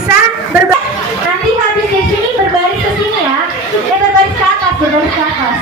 bisa berbaris. Nanti habis di sini berbaris ke sini ya. Berbaris ke atas, berbaris ke atas.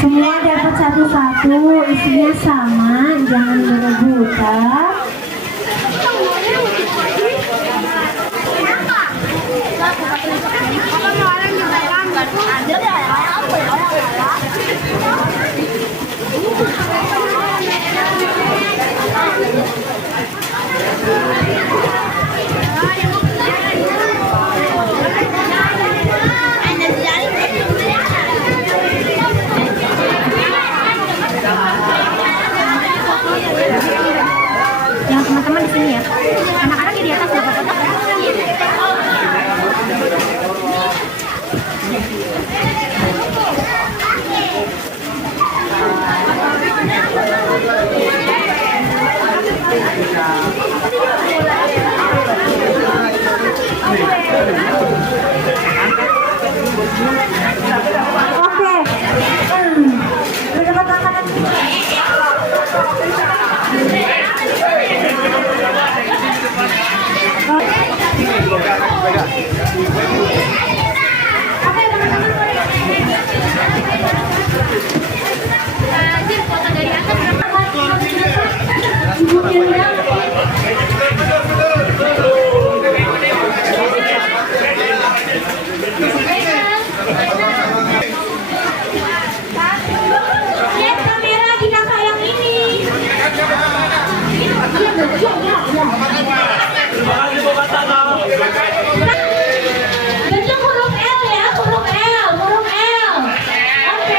Semua dapat satu-satu, isinya sama, jangan berebutan. Yang teman-teman di sini ya, anak-anaknya di atas nggak apa-apa. Oke, udah dapat makanan. Oke, teman-teman foto dari atas berapa? Ibu Firda. Bentuk huruf L ya, huruf L, huruf L. Oke.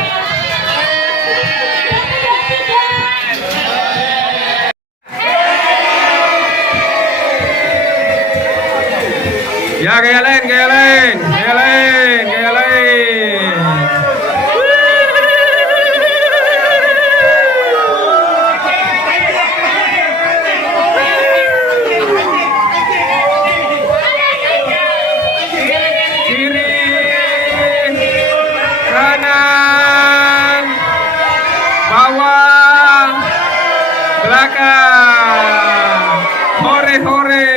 Ya, gaya lain, gaya lain, gaya lain, gaya lain. Kanan, bawah, belakang, hore-hore.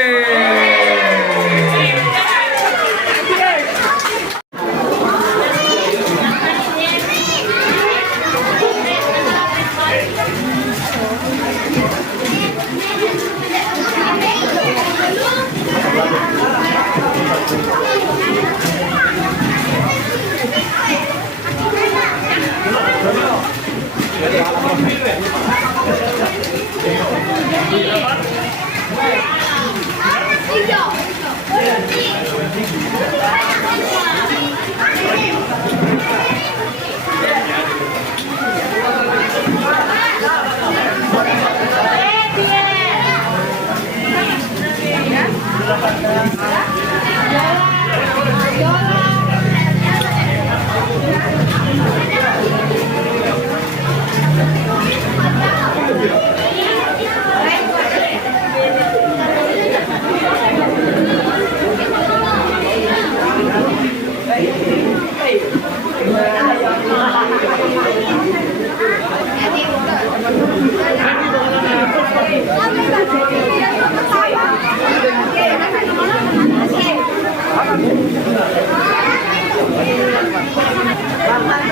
Oke.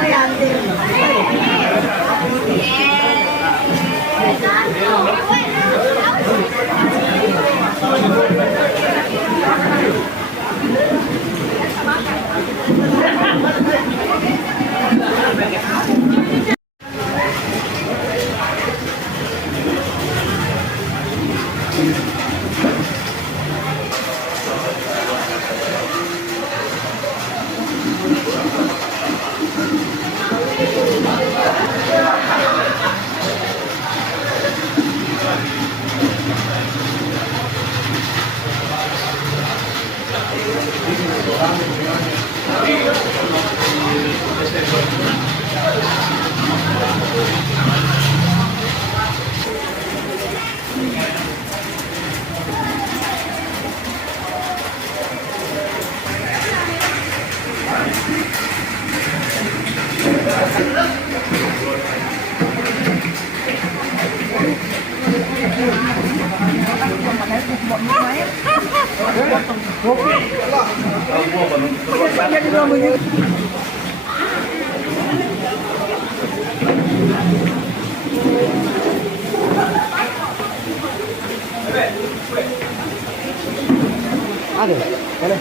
Ada, boleh.